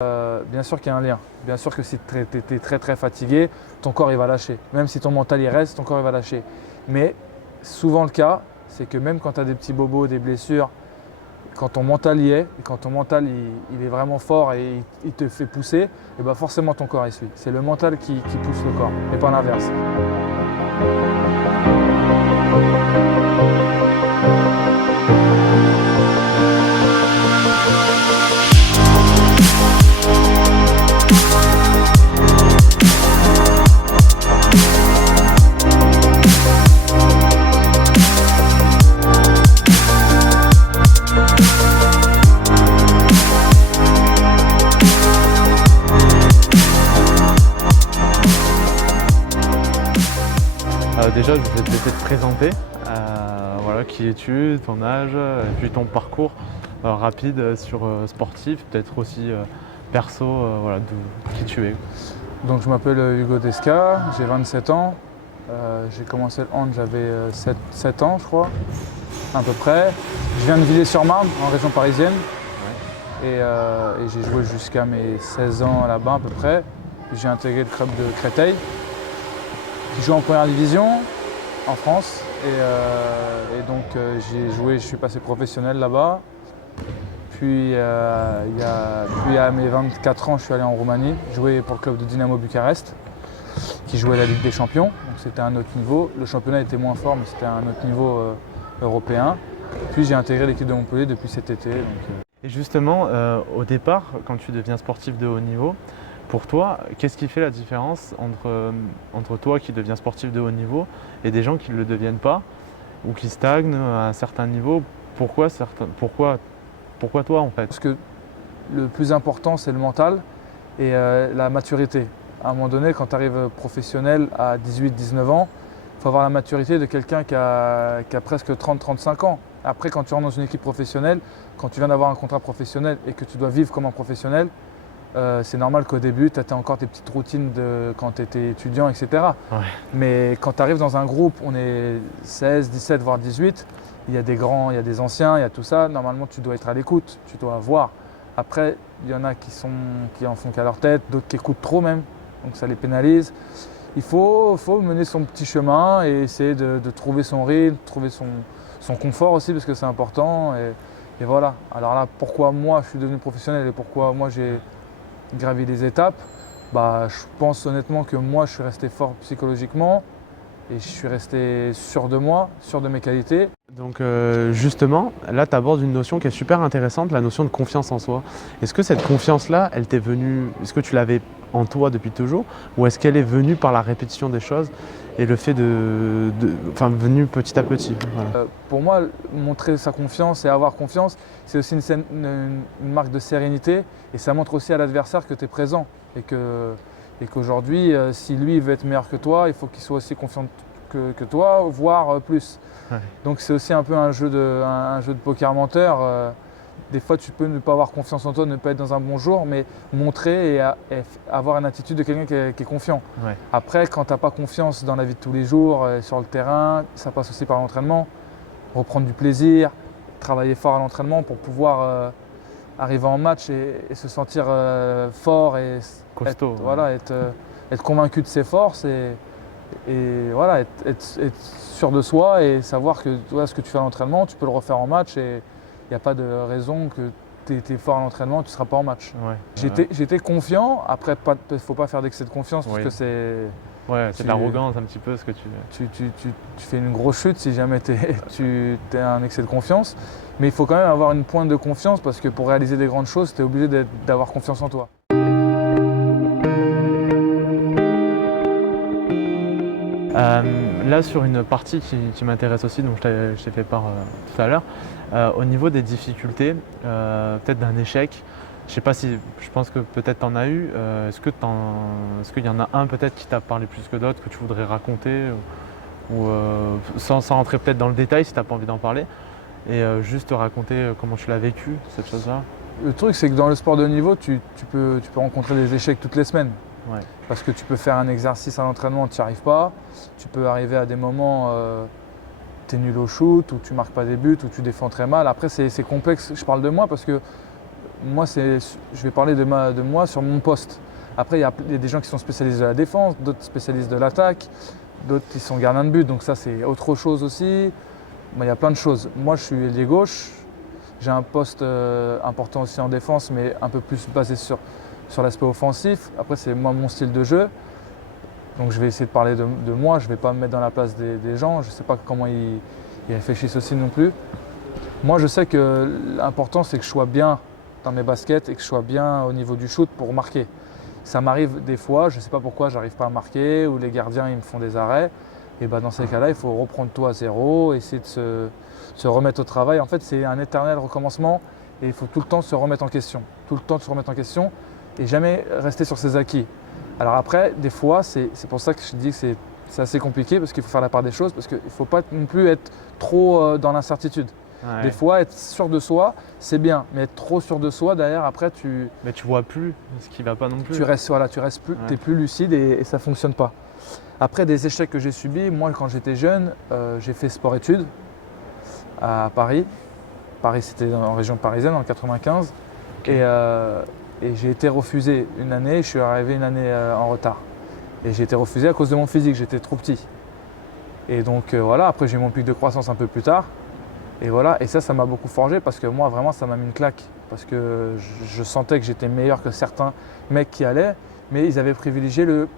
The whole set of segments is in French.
Bien sûr qu'il y a un lien. Bien sûr que si tu es très fatigué, ton corps il va lâcher. Même si ton mental il reste, ton corps il va lâcher. Mais souvent le cas, c'est que même quand tu as des petits bobos, des blessures, quand ton mental y est, et quand ton mental il est vraiment fort et il te fait pousser, et ben forcément ton corps il suit. C'est le mental qui pousse le corps, et pas l'inverse. Déjà, je vais te laisser te présenter. Voilà, qui es-tu, ton âge, et puis ton parcours rapide sur sportif, peut-être aussi perso, voilà, qui tu es. Donc je m'appelle Hugo Desca, j'ai 27 ans. J'ai commencé le hand, j'avais 7 ans je crois, à peu près. Je viens de Villiers-sur-Marne, en région parisienne. Ouais. Et j'ai joué jusqu'à mes 16 ans là-bas à peu près. Puis j'ai intégré le club de Créteil, qui joue en première division en France. Et donc j'ai joué, je suis passé professionnel là-bas. Puis à mes 24 ans, je suis allé en Roumanie, jouer pour le club de Dynamo Bucarest, qui jouait la Ligue des Champions. Donc c'était un autre niveau. Le championnat était moins fort, mais c'était un autre niveau européen. Puis j'ai intégré l'équipe de Montpellier depuis cet été. Et justement, au départ, quand tu deviens sportif de haut niveau, pour toi, qu'est-ce qui fait la différence entre toi qui deviens sportif de haut niveau et des gens qui ne le deviennent pas ou qui stagnent à un certain niveau? Pourquoi toi en fait? Parce que le plus important, c'est le mental et la maturité. À un moment donné, quand tu arrives professionnel à 18-19 ans, il faut avoir la maturité de quelqu'un qui a presque 30-35 ans. Après, quand tu rentres dans une équipe professionnelle, quand tu viens d'avoir un contrat professionnel et que tu dois vivre comme un professionnel, c'est normal qu'au début, tu as encore tes petites routines de quand tu étais étudiant, etc. Ouais. Mais quand tu arrives dans un groupe, on est 16, 17, voire 18, il y a des grands, il y a des anciens, il y a tout ça. Normalement, tu dois être à l'écoute, tu dois voir. Après, il y en a qui en font qu'à leur tête, d'autres qui écoutent trop même, donc ça les pénalise. Il faut mener son petit chemin et essayer de trouver son rythme, trouver son confort aussi, parce que c'est important. Et voilà. Alors là, pourquoi moi je suis devenu professionnel et pourquoi moi j'ai gravi les étapes, je pense honnêtement que moi je suis resté fort psychologiquement et je suis resté sûr de moi, sûr de mes qualités. Donc justement, là tu abordes une notion qui est super intéressante, la notion de confiance en soi. Est-ce que cette confiance-là, elle t'est venue, est-ce que tu l'avais en toi depuis toujours ou est-ce qu'elle est venue par la répétition des choses et le fait venue petit à petit? Voilà. Pour moi, montrer sa confiance et avoir confiance, c'est aussi une marque de sérénité et ça montre aussi à l'adversaire que tu es présent et qu'aujourd'hui, si lui il veut être meilleur que toi, il faut qu'il soit aussi confiant que toi, voire plus. Ouais. Donc c'est aussi un peu un jeu de poker menteur. Des fois, tu peux ne pas avoir confiance en toi, ne pas être dans un bon jour, mais montrer et avoir une attitude de quelqu'un qui est confiant. Ouais. Après, quand tu n'as pas confiance dans la vie de tous les jours, sur le terrain, ça passe aussi par l'entraînement. Reprendre du plaisir, travailler fort à l'entraînement pour pouvoir arriver en match et se sentir fort et Costaud. être convaincu de ses forces et voilà, être sûr de soi et savoir que ce que tu fais à l'entraînement, tu peux le refaire en match et il n'y a pas de raison que tu es fort à l'entraînement, tu ne seras pas en match. Ouais. J'étais confiant, après il ne faut pas faire d'excès de confiance parce que c'est… Ouais, c'est de l'arrogance un petit peu ce que tu fais une grosse chute si jamais tu es un excès de confiance. Mais il faut quand même avoir une pointe de confiance parce que pour réaliser des grandes choses, tu es obligé d'avoir confiance en toi. Là, sur une partie qui m'intéresse aussi, dont je t'ai fait part tout à l'heure, au niveau des difficultés, peut-être d'un échec, je pense que peut-être tu en as eu. Est-ce qu'il y en a un peut-être qui t'a parlé plus que d'autres, que tu voudrais raconter sans rentrer peut-être dans le détail si tu n'as pas envie d'en parler, et juste raconter comment tu l'as vécu, cette chose-là? Le truc, c'est que dans le sport de haut niveau, tu peux rencontrer des échecs toutes les semaines. Ouais. Parce que tu peux faire un exercice à l'entraînement, tu n'y arrives pas. Tu peux arriver à des moments, tu es nul au shoot, ou tu ne marques pas des buts, ou tu défends très mal. Après, c'est complexe. Je parle de moi parce que moi, je vais parler de moi sur mon poste. Après, il y a des gens qui sont spécialistes de la défense, d'autres spécialistes de l'attaque, d'autres qui sont gardiens de but, donc ça c'est autre chose aussi. Bon, il y a plein de choses. Moi, je suis ailier gauche, j'ai un poste important aussi en défense, mais un peu plus basé sur l'aspect offensif. Après, c'est moi mon style de jeu. Donc je vais essayer de parler de moi, je ne vais pas me mettre dans la place des gens, je ne sais pas comment ils réfléchissent aussi non plus. Moi, je sais que l'important, c'est que je sois bien dans mes baskets et que je sois bien au niveau du shoot pour marquer. Ça m'arrive des fois, je ne sais pas pourquoi, j'arrive pas à marquer, ou les gardiens ils me font des arrêts. Et ben dans ces cas-là, il faut reprendre tout à zéro, essayer de se remettre au travail. En fait, c'est un éternel recommencement et il faut tout le temps se remettre en question. Tout le temps se remettre en question et jamais rester sur ses acquis. Alors après, des fois, c'est pour ça que je dis que c'est assez compliqué parce qu'il faut faire la part des choses, parce qu'il ne faut pas non plus être trop dans l'incertitude. Ouais. Des fois, être sûr de soi, c'est bien, mais être trop sûr de soi, derrière, après, Mais tu vois plus ce qui va pas non plus. tu restes plus, Ouais. t'es plus lucide et ça ne fonctionne pas. Après, des échecs que j'ai subis, moi, quand j'étais jeune, j'ai fait sport-études à Paris. Paris, c'était en région parisienne, en 95. Ok. Et j'ai été refusé une année, je suis arrivé une année en retard. Et j'ai été refusé à cause de mon physique, j'étais trop petit. Et donc voilà, après j'ai eu mon pic de croissance un peu plus tard. Et voilà, et ça m'a beaucoup forgé parce que moi vraiment ça m'a mis une claque. Parce que je sentais que j'étais meilleur que certains mecs qui allaient, mais ils avaient privilégié le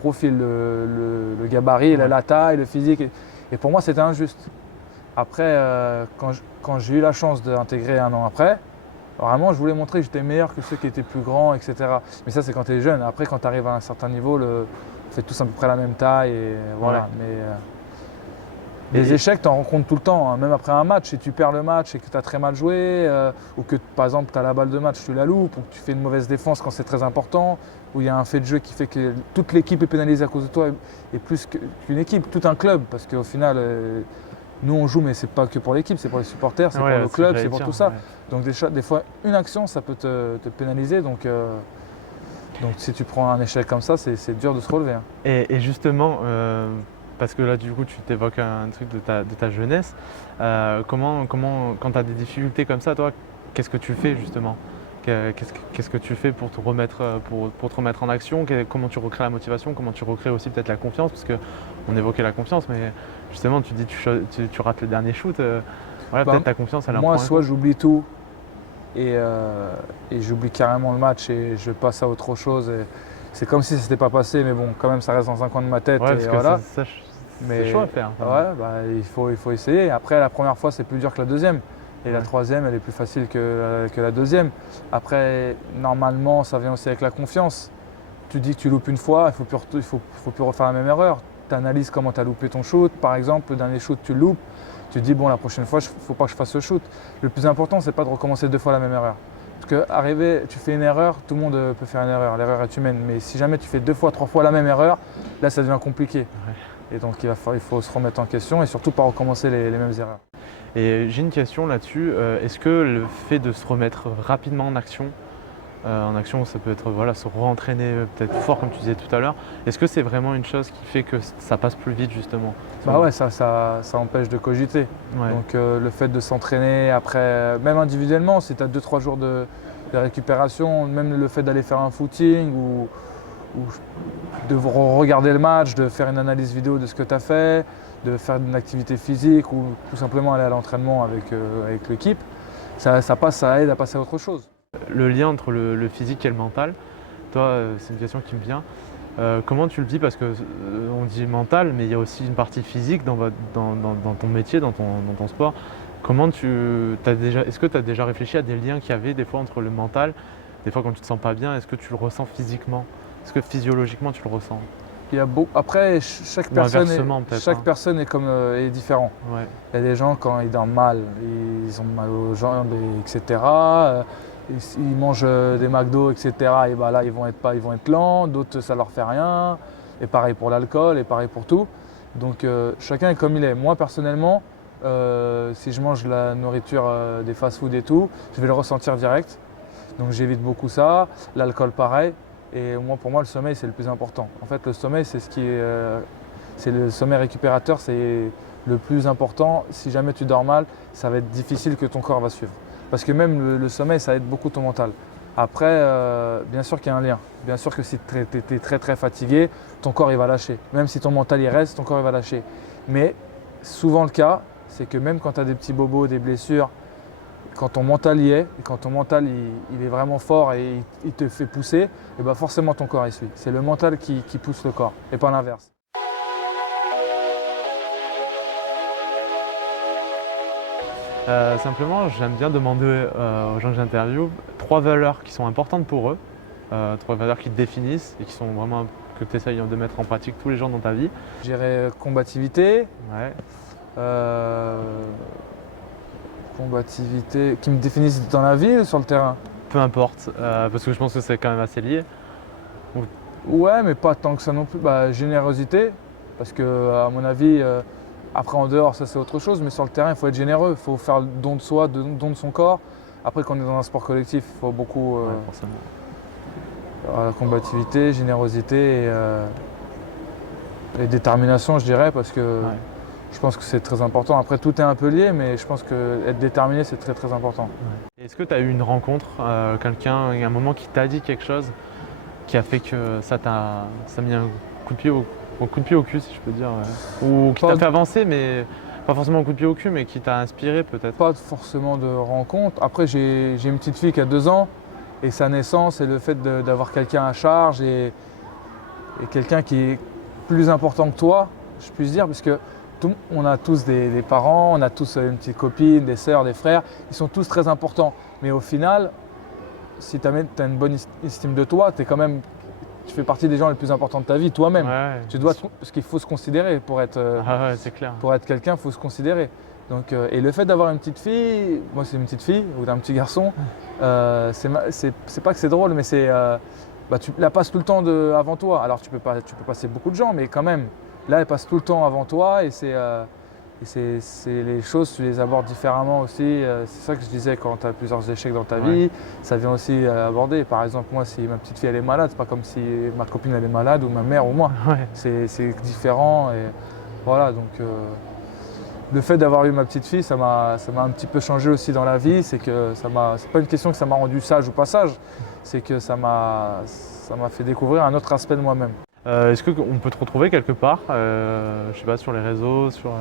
profil, le gabarit, Ouais. la taille, le physique. Et pour moi c'était injuste. Après, quand j'ai eu la chance d'intégrer un an après, vraiment je voulais montrer que j'étais meilleur que ceux qui étaient plus grands, etc. Mais ça c'est quand tu es jeune. Après quand tu arrives à un certain niveau, on fait tous à peu près la même taille. Et voilà. Ouais. Mais des Et- échecs, tu en rencontres tout le temps, hein. Même après un match, si tu perds le match et que tu as très mal joué, ou que par exemple tu as la balle de match, tu la loupes, ou que tu fais une mauvaise défense quand c'est très important, ou il y a un fait de jeu qui fait que toute l'équipe est pénalisée à cause de toi, et plus qu'une équipe, tout un club, parce qu'au final, nous on joue, mais c'est pas que pour l'équipe, c'est pour les supporters, c'est Ouais, pour le ce que club, j'allais c'est pour dire, tout ça. ouais. Donc des fois, une action, ça peut te pénaliser, donc si tu prends un échec comme ça, c'est dur de se relever, hein. Et justement, parce que là, du coup, tu t'évoques un truc de ta jeunesse. Quand tu as des difficultés comme ça, toi, qu'est-ce que tu fais justement? Qu'est-ce que tu fais pour te remettre, pour te remettre en action? Comment tu recrées la motivation? Comment tu recrées aussi peut-être la confiance? Parce qu'on évoquait la confiance, mais justement, tu dis tu rates le dernier shoot. Voilà, Bah, peut-être ta confiance, elle en moi, prend un soit coup. j'oublie tout et j'oublie carrément le match et je passe à autre chose. Et c'est comme si ça s'était pas passé, mais bon, quand même, ça reste dans un coin de ma tête. Ouais, Et parce que voilà. c'est chaud à faire. Ouais, bah, il faut essayer. Après, la première fois, c'est plus dur que la deuxième. Et la Ouais. troisième, elle est plus facile que la deuxième. Après, normalement, ça vient aussi avec la confiance. Tu dis que tu loupes une fois, il faut plus refaire la même erreur. Tu analyses comment tu as loupé ton shoot. Par exemple, le dernier shoot, tu le loupes. Tu te dis, bon, la prochaine fois, il ne faut pas que je fasse ce shoot. Le plus important, c'est pas de recommencer deux fois la même erreur. Parce que tu fais une erreur, tout le monde peut faire une erreur. L'erreur est humaine. Mais si jamais tu fais deux fois, trois fois la même erreur, là, ça devient compliqué. Et donc, il faut se remettre en question et surtout pas recommencer les mêmes erreurs. Et j'ai une question là-dessus. Est-ce que le fait de se remettre rapidement en action, ça peut être voilà, se re-entraîner peut-être fort comme tu disais tout à l'heure, est-ce que c'est vraiment une chose qui fait que ça passe plus vite justement? Bah ouais, ça empêche de cogiter. Ouais. Donc le fait de s'entraîner après, même individuellement, si tu as 2-3 jours de récupération, même le fait d'aller faire un footing ou de regarder le match, de faire une analyse vidéo de ce que tu as fait, de faire une activité physique ou tout simplement aller à l'entraînement avec l'équipe, ça aide à passer à autre chose. Le lien entre le physique et le mental, toi, c'est une question qui me vient. Comment tu le vis? Parce que on dit mental, mais il y a aussi une partie physique dans ton métier, dans ton sport. Est-ce que tu as déjà réfléchi à des liens qu'il y avait des fois entre le mental, des fois quand tu te sens pas bien, est-ce que tu le ressens physiquement? Est-ce que physiologiquement tu le ressens? Après, Ou inversement peut-être, chaque hein. personne est différent. Ouais. Il y a des gens, quand ils dorment mal, ils ont mal aux jambes, etc. Ils mangent des McDo, etc. Et bah là, ils vont être lents. D'autres, ça leur fait rien. Et pareil pour l'alcool, et pareil pour tout. Donc chacun est comme il est. Moi, personnellement, si je mange la nourriture des fast-food et tout, je vais le ressentir direct. Donc j'évite beaucoup ça. L'alcool, pareil. Et pour moi, le sommeil, c'est le plus important. En fait, le sommeil, c'est le sommeil récupérateur, c'est le plus important. Si jamais tu dors mal, ça va être difficile que ton corps va suivre. Parce que même le sommeil, ça aide beaucoup ton mental. Après, bien sûr qu'il y a un lien. Bien sûr que si tu es très très fatigué, ton corps il va lâcher. Même si ton mental il reste, ton corps il va lâcher. Mais souvent le cas, c'est que même quand tu as des petits bobos, des blessures, quand ton mental y est, et quand ton mental il est vraiment fort et il te fait pousser, et ben forcément ton corps y suit. C'est le mental qui pousse le corps et pas l'inverse. Simplement, j'aime bien demander aux gens que j'interviewe 3 valeurs qui sont importantes pour eux, 3 valeurs qui te définissent et qui sont vraiment que tu essayes de mettre en pratique tous les jours dans ta vie. Je dirais combativité. Ouais. Combativité qui me définissent dans la vie ou sur le terrain? Peu importe, parce que je pense que c'est quand même assez lié. Ouais, mais pas tant que ça non plus. Bah, générosité, parce que à mon avis, après en dehors, ça c'est autre chose, mais sur le terrain, il faut être généreux, il faut faire le don de soi, le don de son corps. Après, quand on est dans un sport collectif, il faut beaucoup Ouais, forcément. combativité, générosité et détermination, je dirais, parce que Ouais. je pense que c'est très important. Après, tout est un peu lié, mais je pense qu'être déterminé, c'est très très important. Ouais. Est-ce que tu as eu une rencontre, quelqu'un, un moment qui t'a dit quelque chose qui a fait que ça mis un coup de pied au cul, si je peux dire, ou qui t'a fait avancer, mais pas forcément un coup de pied au cul, mais qui t'a inspiré peut-être? Pas forcément de rencontre. Après, j'ai une petite fille qui a 2 ans et sa naissance et le fait d'avoir quelqu'un à charge et quelqu'un qui est plus important que toi, je puis dire, parce que on a tous des parents, on a tous une petite copine, des sœurs, des frères, ils sont tous très importants. Mais au final, si tu as une bonne estime de toi, tu fais partie des gens les plus importants de ta vie, toi-même. Ouais, Parce qu'il faut se considérer pour être, ah ouais, c'est clair. pour être quelqu'un, il faut se considérer. Donc, et le fait d'avoir une petite fille, moi c'est une petite fille ou un petit garçon, c'est pas que c'est drôle, mais tu la passes tout le temps avant toi. Alors tu peux passer beaucoup de gens, mais quand même, là elle passe tout le temps avant toi et c'est les choses, tu les abordes différemment aussi. C'est ça que je disais quand tu as plusieurs échecs dans ta vie, ça vient aussi aborder. Par exemple, moi si ma petite fille elle est malade, c'est pas comme si ma copine elle est malade ou ma mère ou moi. Ouais. C'est différent et voilà donc. Le fait d'avoir eu ma petite fille, ça m'a un petit peu changé aussi dans la vie. C'est pas une question que ça m'a rendu sage ou pas sage, c'est que ça m'a fait découvrir un autre aspect de moi-même. Est-ce qu'on peut te retrouver quelque part, je sais pas, sur les réseaux, sur…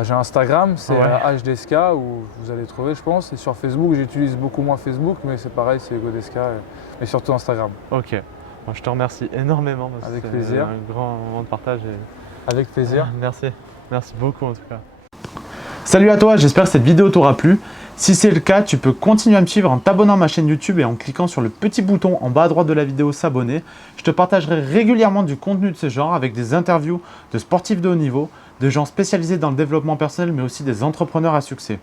J'ai Instagram, c'est Ouais. HDSK où vous allez trouver, je pense. Et sur Facebook, j'utilise beaucoup moins Facebook, mais c'est pareil, c'est Godeska, mais surtout Instagram. Ok. Bon, je te remercie énormément. Avec C'est plaisir. un grand moment de partage. Avec plaisir. Merci. Merci beaucoup en tout cas. Salut à toi, j'espère que cette vidéo t'aura plu. Si c'est le cas, tu peux continuer à me suivre en t'abonnant à ma chaîne YouTube et en cliquant sur le petit bouton en bas à droite de la vidéo s'abonner. Je te partagerai régulièrement du contenu de ce genre avec des interviews de sportifs de haut niveau, de gens spécialisés dans le développement personnel mais aussi des entrepreneurs à succès.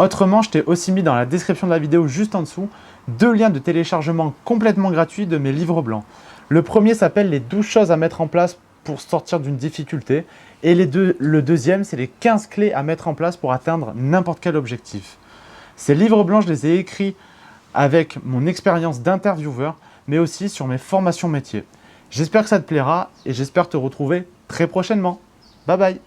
Autrement, je t'ai aussi mis dans la description de la vidéo juste en dessous 2 liens de téléchargement complètement gratuits de mes livres blancs. Le premier s'appelle les 12 choses à mettre en place pour sortir d'une difficulté et le deuxième, c'est les 15 clés à mettre en place pour atteindre n'importe quel objectif. Ces livres blancs, je les ai écrits avec mon expérience d'intervieweur, mais aussi sur mes formations métiers. J'espère que ça te plaira et j'espère te retrouver très prochainement. Bye bye!